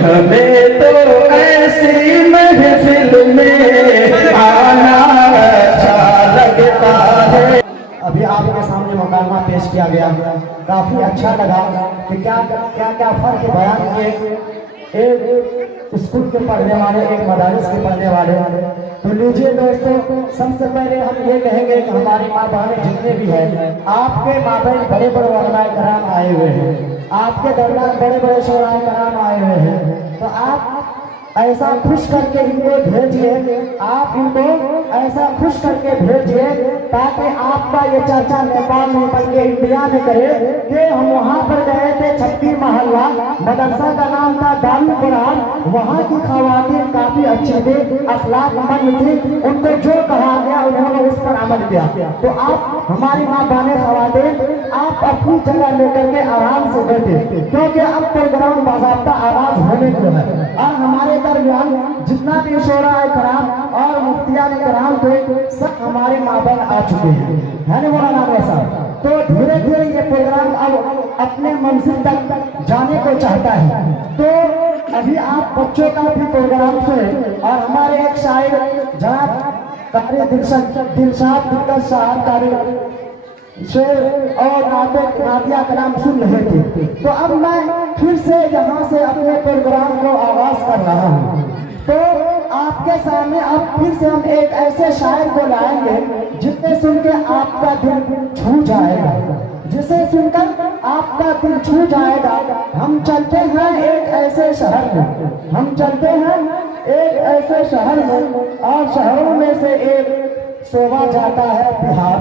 हमें तो ऐसी महफिल में आना अच्छा लगता है। अभी आपके सामने मुकालमा पेश किया गया, काफी अच्छा लगा कि क्या क्या क्या फर्क बयान किए एक स्कूल के पढ़ने वाले, एक मदारिस के पढ़ने वाले। तो लीजिए दोस्तों, सबसे पहले हम ये कहेंगे कि हमारी माँ बहनें जितने भी हैं, आपके माँ बहन बड़े बड़े उलमाए कराम आए हुए हैं, आपके दरबार बड़े बड़े शोराए कराम आए हुए हैं। तो आप ऐसा खुश करके इनको भेजिए, आप इनको ऐसा खुश करके भेजिए ताकि आपका ये चर्चा नेपाल में बल्कि इंडिया में करे कि हम वहाँ पर गए थे, छत्ती मोहल्ला मदरसा का नाम था दारुल कुरान, वहाँ की खवातीन काफी अच्छी थी, अखलाकमंद थी, उनको जो कहा गया उन्होंने उस पर अमल किया। तो आप हमारी माँ बहने खवातीन, आप अपनी जगह लेकर के आराम से बैठे, क्योंकि अब प्रोग्राम बाज़ाब्ता आवाज होने को है। और हमारे दरमियान जितना भी शोरा कराम और मुफ्तियान कराम थे, सब हमारे माँ बहन आ चुके हैं, है ना मौलाना ऐसा। तो धीरे धीरे ये प्रोग्राम अब अपने मंजिल तक जाने को चाहता है। तो अभी आप बच्चों का भी प्रोग्राम सुने और हमारे एक शायर जनाब कारी दिलशाद दिलकश साहब कारी शेर और नातिया कलाम सुन रहे थे। तो अब मैं फिर से यहाँ से अपने प्रोग्राम को आगाज कर रहा हूँ। तो आपके सामने अब फिर से हम एक ऐसे शायर को लाएंगे जिसे सुन के आपका दिल छू जाएगा, जिसे सुनकर आपका दिल छू जाएगा। हम चलते हैं एक ऐसे शहर में, हम चलते हैं एक ऐसे शहर में, और शहरों में से एक शोभा जाता है बिहार।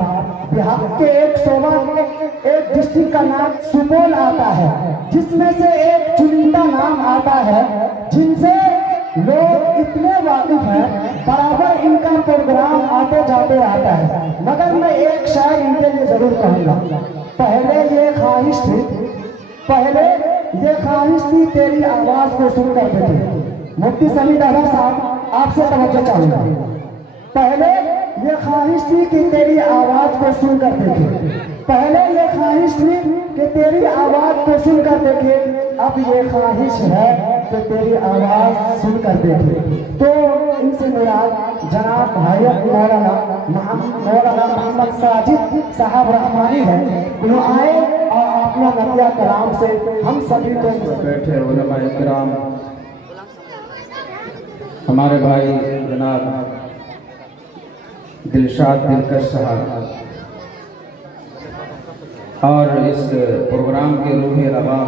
बिहार के एक शोभा एक डिस्ट्रिक्ट का नाम सुपौल आता है, जिसमें से एक चुनिंदा नाम आता है जिनसे लोग इतने वाकिफ हैं, बराबर इनका प्रोग्राम आते जाते रहता है। मगर मैं एक शायर इनके लिए जरूर कहूँगा। पहले ये ख्वाहिश थी, पहले ये ख्वाहिश थी तेरी आवाज को सुनकर बैठे। मुफ्ती समीद अहमद साहब आपसे तवज्जो चाहूंगा। पहले ये ख्वाहिश थी कि तेरी आवाज को सुनकर देखे, पहले ये ख्वाहिश थी कि तेरी आवाज को सुनकर देखे, अब ये ख्वाहिश है कि तेरी आवाज सुनकर देखे। तो इनसे मुराद जनाब भाई मौलाना मोहम्मद साजिद साहब रहमानी है। वो आए और अपना नतिया कलाम से हम सभी को बैठे उलमाए किराम, हमारे भाई जनाब दिलशाद दिलकश साहब और इस प्रोग्राम के रूह रवा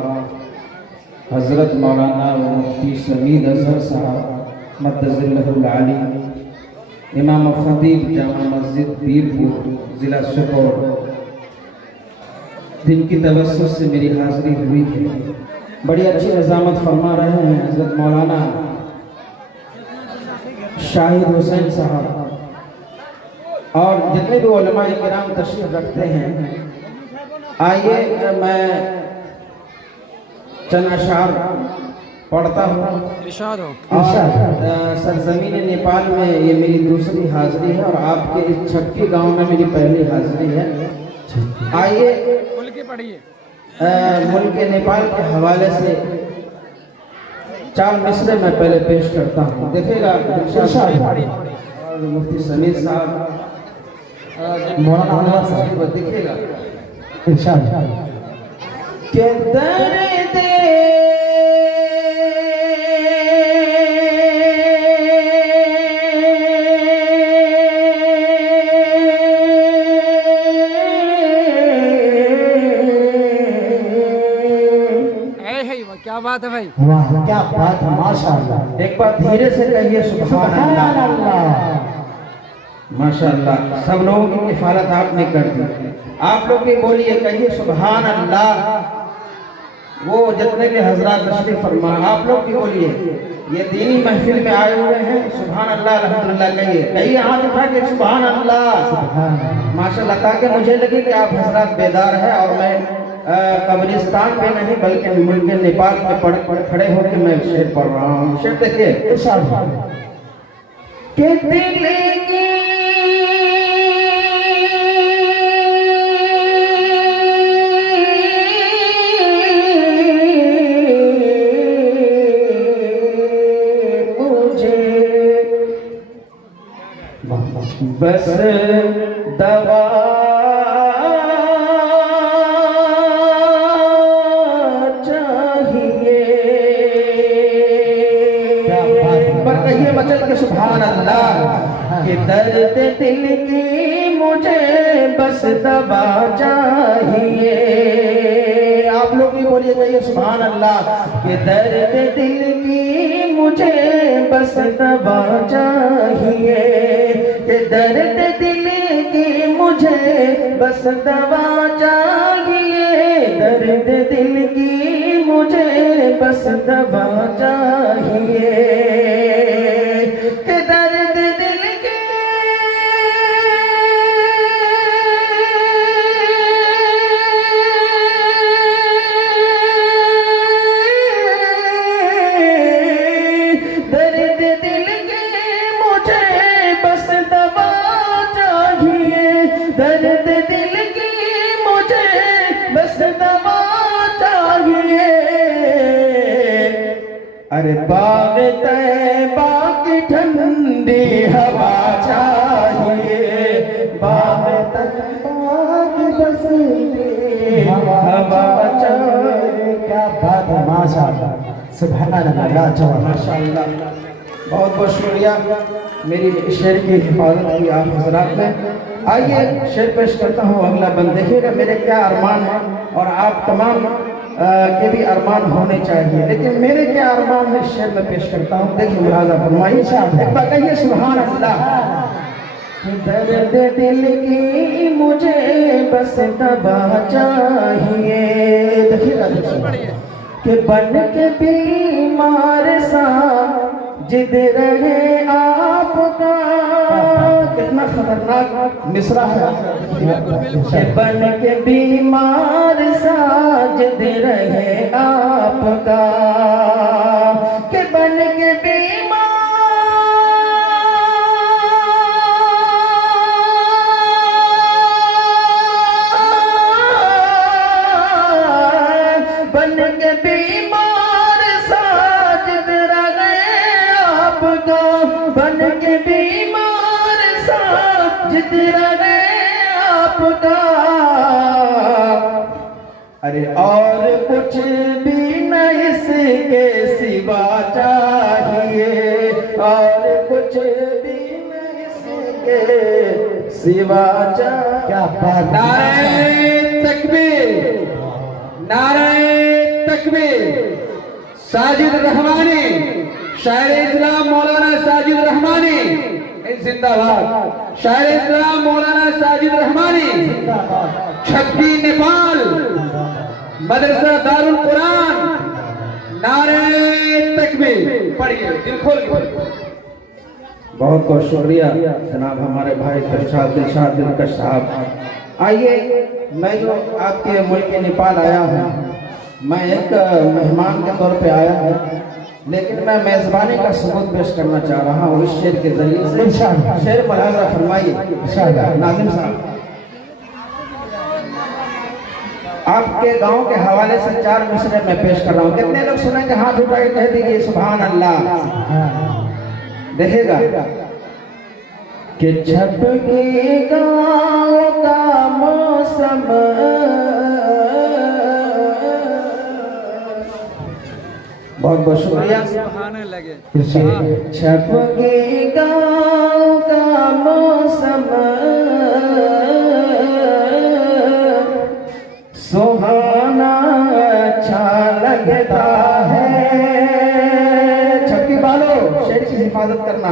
हज़रत मौलाना मुफ्ती समीद अज़हर साहब मद्दज़िल्लहुल आली, इमाम खतीब जामा मस्जिद पीरपुर ज़िला सुपौल, जिनकी तवस्सुस से मेरी हाज़िरी हुई है। बड़ी अच्छी निज़ामत फरमा रहे हैं हज़रत मौलाना शाहिद हुसैन साहब और जितने भी उलमाए किराम तशरीफ रखते हैं। आइए मैं चंद अशार पढ़ता हूँ। सरजमीन नेपाल में ये मेरी दूसरी हाजिरी है और आपके इस छठी गांव में मेरी पहली हाजिरी है। आइए मुल्क नेपाल के हवाले से 4 मिसरे मैं पहले पेश करता हूँ, देखिएगा। और मुफ्ती समीद साहब मौलाना साहब दिखेगा इरशाद के दर्द क्या बात है भाई, वाह क्या बात है, माशाअल्लाह। एक बार धीरे से कहिए सुभान अल्लाह। माशाअल्लाह, सब लोगों की किफालत आपने कर दी। आप लोग भी बोलिए, कहिए सुभान अल्लाह। वो जितने भी हजरात तशरीफ फरमा, आप लोग भी बोलिए। ये दीनी महफिल में आए हुए हैं, सुभान अल्लाह अल्हम्दुलिल्लाह कहिए। कहिए हाथ उठा के सुभान अल्लाह। माशाअल्लाह, ताकि मुझे लगे कि आप हजरात बेदार है और मैं कब्रिस्तान में नहीं बल्कि मुल्क नेपाल में खड़े होकर मैं शेर पढ़ रहा हूँ। शेर देखिए, के दिल की बस दवा चाहिए। पर कहिए मचल के सुभान अल्लाह कि दर्द दिल की मुझे बस दवा चाहिए। आप लोग भी बोलिए कहिए सुभान अल्लाह कि दर्द दिल की मुझे बस दवा चाहिए। कि दर्द दिल की मुझे बस दवा चाहिए। दर्द दिल की मुझे बस दवा चाहिए। कि दर्द दिल की दर्द दिल की मुझे बस दवा चाहिए। दर्द दिल की मुझे बस दवा चाहिए। अरे बाग तैबा की ठंडी हवा चाहिए। बाग तैबा की बसंती हवा चाहिए। क्या बात है, माशाअल्लाह, सुभान अल्लाह, माशाअल्लाह। बहुत बहुत शुक्रिया मेरी शेर की हिफाजत की आप हजरात ने। आइए शेर पेश करता हूँ अगला बंद। देखिएगा मेरे क्या अरमान है और आप तमाम के भी अरमान होने चाहिए, लेकिन मेरे क्या अरमान है शेर में पेश करता हूँ। देखिए मुलाजा फरमाइए, एक बार कहिए सुभान अल्लाह। दर्द दिल की मुझे बस दवा चाहिए। देखिएगा कि बन के बीमार सा जिद रहे आपका। कितना खतरनाक मिसरा है। कि बन के बीमार सा जिद रहे आपका। कि बन के बीमार बन के बीमार साजिद रहे आपका। बन के बीमार साजिद रहे आपका। अरे और कुछ भी न इसके सिवा चाहिए। और कुछ भी न इसके सिवा चाहिए। क्या बात, नारे तकबीर, नारे तकबीर। साजिद रहमानी, शायर इस्लाम मौलाना साजिद रहमानी जिंदाबाद। शायर इस्लाम मौलाना साजिद रहमानी, छक्की नेपाल, मदरसा दारुल कुरान। नारे तकबीर। पढ़िए दिल खोल के। बहुत बहुत शुक्रिया जनाब हमारे भाई दिलशाद दिलकश साहब। आइए मैं जो आपके मुल्क नेपाल आया हूँ, मैं एक मेहमान के तौर पे आया हूँ, लेकिन मैं मेजबानी का सबूत पेश करना चाह रहा हूँ इस शेर के जरिए से। शेर मुलाजा फरमाइए नाज़िम साहब। आपके गांव के हवाले से 4 मिसरे में पेश कर रहा हूँ। कितने लोग सुनेंगे? हाथ उठा के कह दीजिए सुभान अल्लाह। देखेगा कि छपके गाँव का मौसम बहुत बहुत शुक्रिया। छपके गाँव का मौसम सुहाना अच्छा लगता है। छपकी बालो शेर की हिफाजत करना।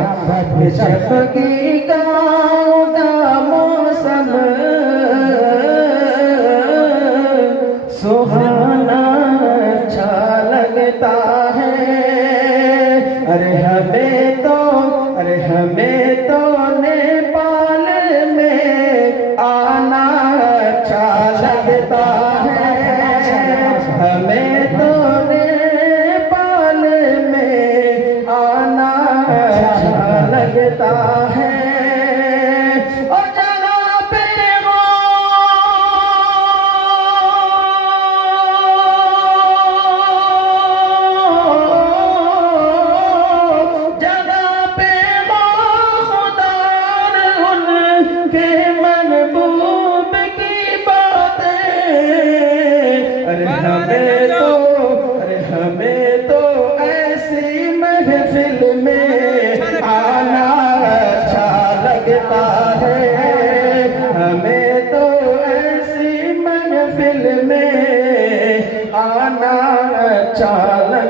छपकी गाँव का मौसम सुहाना अच्छा लगता है। अरे हमें तो नेपाल में आना अच्छा लगता है। हमें तो नेपाल में आना अच्छा लगता है। और जहाँ पे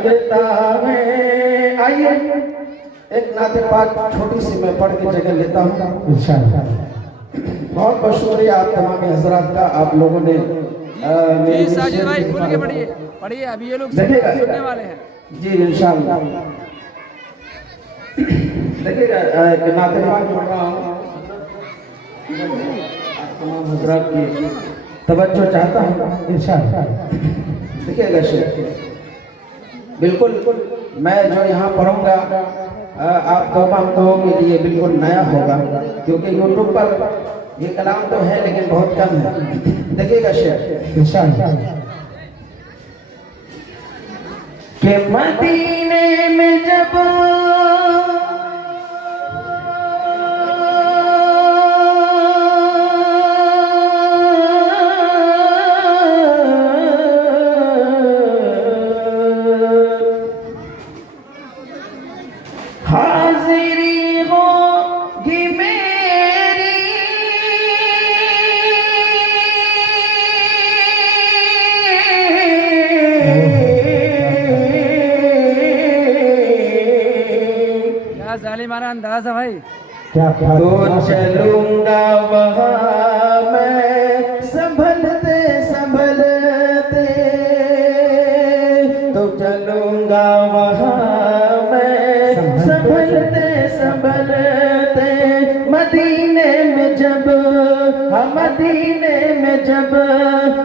लगता है। आइए एक नाते पाक छोटी सी मैं पढ़ के जगह लेता हूँ। बहुत बहुत शुक्रिया आप तमाम हजरात का, आप लोगों ने जी साजिद भाई खुल के पढ़िए पढ़िए, अभी ये लोग देखिएगा सुनने वाले हैं। जी इंशाअल्लाह। देखिएगा नाते पाक पढ़ रहा हूँ, आप तमाम हजरात की तवज्जो चाहता हूँ इंशाअल्लाह। देखिएगा शेख, बिल्कुल मैं जो यहाँ पढ़ूंगा आप तौबा के लिए बिल्कुल नया होगा, क्योंकि यूट्यूब पर ये कलाम तो है लेकिन बहुत कम है। देखिएगा शेख इंशाअल्लाह। के मदीने में जब हाजिरी होगी मेरी, क्या जालिमाना अंदाज है भाई। क्या तो चलूंगा वहाँ मैं संभलते संभलते, तो चलूंगा वहाँ मैं संभलते संभलते, मदीने में जब मदीने में जब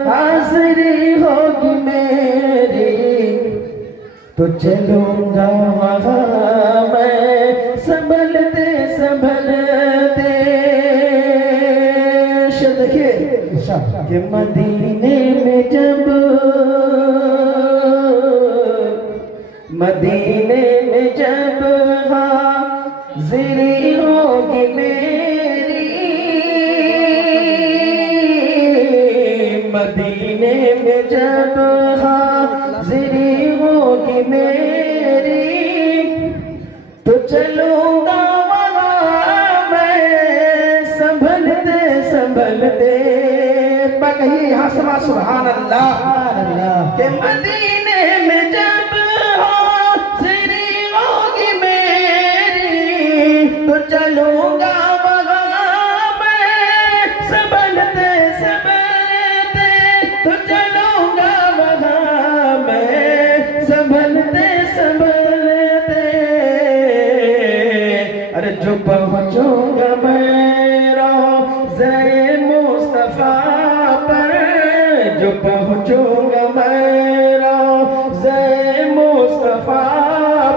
हाजिरी होगी मेरी, तो चलूंगा वहाँ मैं संभलते संभलते। देखिए कि मदीने में जब मदीने में जब हाजिरी होगी मेरी, मदीने में जब हाजिरी होगी मेरी, तो चलूंगा वहाँ मैं संभलते संभलते। कहिए यहाँ समा सुभान अल्लाह। के मदीने में जब हाजिरी होगी मेरी, तो चलूंगा वहाँ मैं संभलते संभलते, तो चलूंगा वहाँ मैं संभलते संभलते। अरे जो पहुंचूंगा मैं रोज़े मुस्तफा पर, जो पहुंचूंगा मैं रोज़े मुस्तफा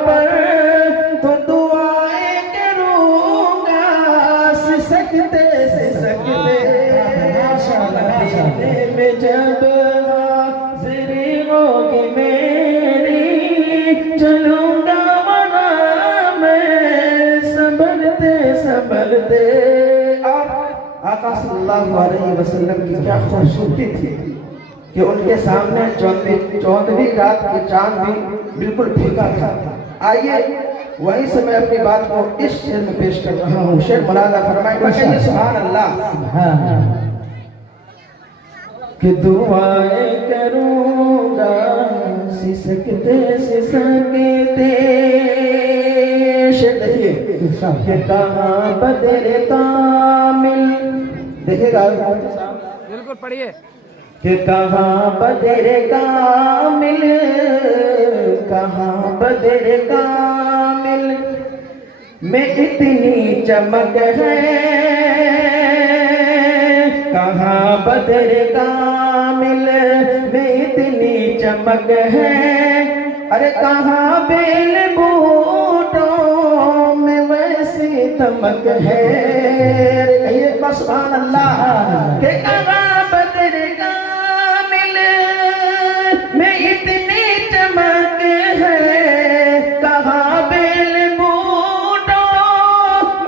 पर, तो दुआएं करूंगा सिसकते सिसकते। मदीने में जब हाजिरी होगी मेरी, चलूंगा वहाँ मैं संभलते संभलते। आका सल्लल्लाहु अलैहि वसल्लम की क्या खूबसूरती थी कि उनके सामने चौदहवीं रात की चांद भी बिल्कुल फीका था। आइए वहीं से मैं अपनी बात को इस शेर में पेश कर रहा हूँ। शेर मुलाजा फरमाए सुभान अल्लाह। कि दुआएं करूंगा सिसकते सिसकते। शेर देखिए कि कहाँ बदरे कामिल, देखिएगा बिल्कुल पढ़िए। कि कहाँ बदरे कामिल, कहाँ बदरे कामिल में इतनी चमक है, कहाँ बदरे कामिल में इतनी चमक है। अरे कहाँ बेल बूटों में वैसी तमक है। कहिए सुभान अल्लाह। कि कहाँ बदरे कामिल में इतनी चमक है, कहाँ बेल बूटों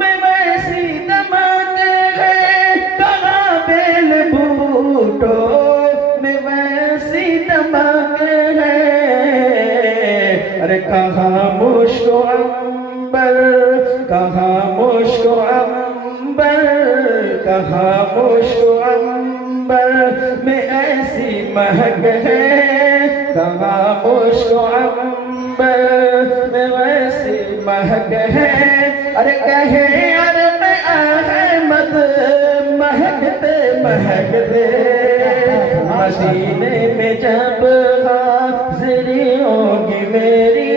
में वैसी तमक है, कहाँ बेल बूटों में वैसी तमक है। अरे कहाँ मुश्क अंबर, कहाँ मुश्क अंबर, कहाँ मुश्क अंबर में ऐसी महक है, कहाँ मुश्क अंबर अंबर में वैसी महक है। अरे कहे अरब अहमद महकते महकते, मदीने में जब हाज़िरी होगी मेरी,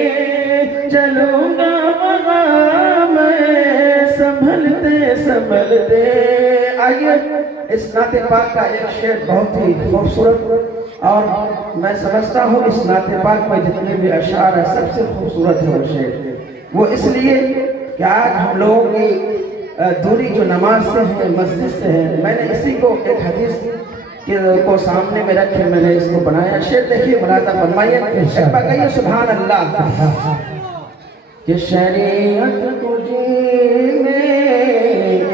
चलूंगा वहाँ मैं संभलते संभलते। आइए इस नाते पाक का एक शेर बहुत ही खूबसूरत, और मैं समझता हूँ इस नाते पाक में जितने भी अशार है सबसे खूबसूरत है वो शेर। वो इसलिए कि आज हम लोगों की दूरी जो नमाज से है, मस्जिद से है, मैंने इसी को एक हदीस को सामने में रखे मैंने इसको बनाया। शेर देखिए, मुलाज़ा फरमाइए, एक बार कहिए सुभान अल्लाह। कि शरीयत को जीने,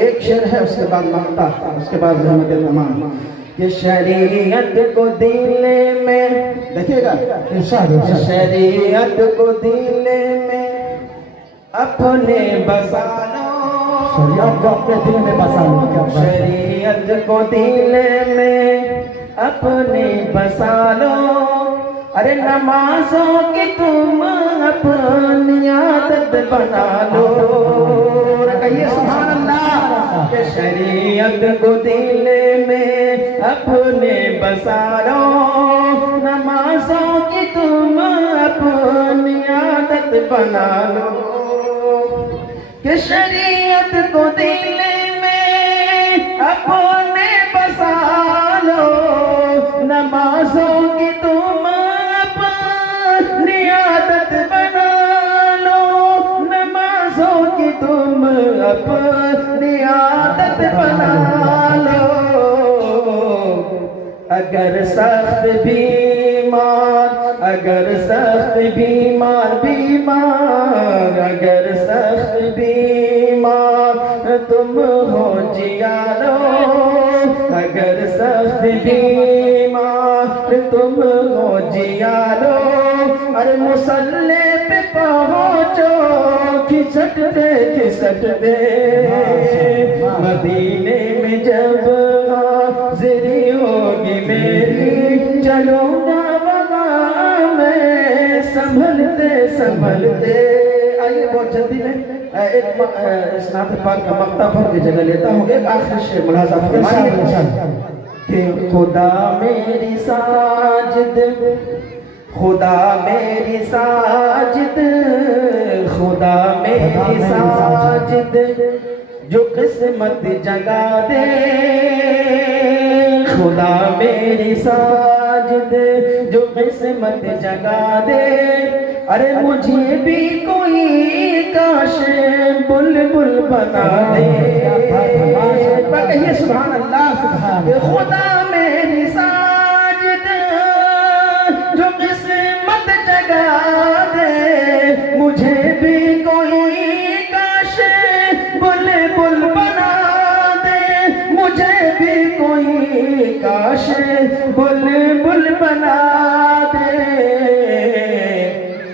एक शेर है उसके बाद मक्ता, उसके बाद रहमत तमाम। कि शरीयत को दिले में, देखिएगा, शरीयत को दिले में अपने बसा लो, शरीयत को अपने दिल में बसा लो, शरीयत को दिले में अपने बसा लो। अरे नमाजों की तुम अपनी आदत बना लो। कहिए सुभान अल्लाह। कि शरीयत को दिले में अपने बसा लो, नमाजों की तुम अपनी आदत बना लो। कि शरीयत को दिले में अपने बसा लो, नमाजों की तुम अपनी आदत बना लो, नमाजों की तुम अपनी आदत बना लो। अगर सख्त बीमार, अगर सख्त बीमार बीमार, अगर सख्त बीमार तुम हो जिया लो, अगर सख्त बीमार तुम हो जिया लो। अरे मुसल्ले पे पहुँचो खिसकते खिसकते, मदीने में जब हाज़िरी होगी मेरी, चलूंगा वहाँ मैं संभलते संभलते। आइए बहुत जल्दी में एक स्नात पाक का मक्ता भर की जगह लेता हूँ। एक आखिरी शेर मुलाज़ा फरमाइए कि खुदा मेरी साजिद, खुदा मेरी साजिद, खुदा मेरी साजिद जो किस्मत जगा दे, खुदा मेरी साजिद जो किस्मत जगा दे। अरे मुझे भी कोई काश बुलबुल बना दे। कहिए सुभान अल्लाह। खुदा मेरी साजिद जो किस्मत जगा दे, मुझे भी कोई काश बुलबुल बना दे, मुझे भी कोई काश बुलबुल बना दे।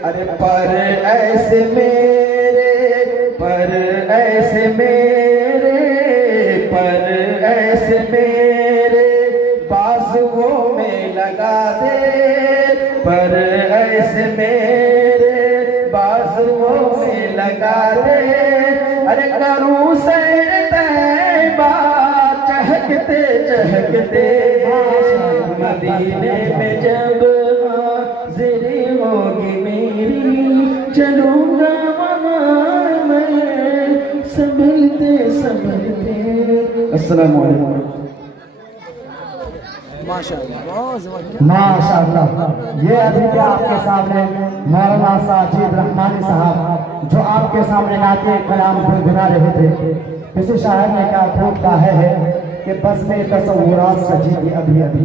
अरे पर ऐसे मेरे, पर ऐसे मेरे, पर ऐसे मेरे बाजुओं में लगा दे, पर ऐसे मेरे बाजुओं में लगा दे। अरे करूं सैर तैबा चहकते चहकते, मदीने में जब हाज़िरी होगी मेरी, चलूंगा वहाँ मैं संभलते संभलते। अस्सलाम वालेकुम। माशाअल्लाह। ये अभी भी आपके सामने मौलाना साजिद रहमानी साहब जो आपके सामने नाते कलाम गुनगुना रहे थे। किसी शायर ने क्या खूब कहा है कि बस में तसव्वुरात सजी थी अभी अभी,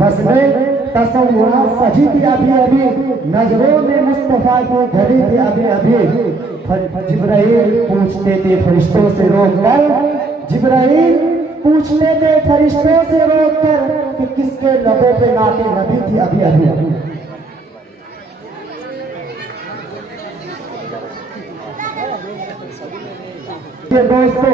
बस में तसव्वुरात सजी थी अभी अभी, नजरों में मुस्तफा की घड़ी थी अभी अभी। जिब्राइल पूछते थे फरिश्तों से रोककर, जिब्राइल पूछते थे फरिश्तों से रोककर कि किसके लबों पे नाते नबी थी अभी अभी। ये दोस्तों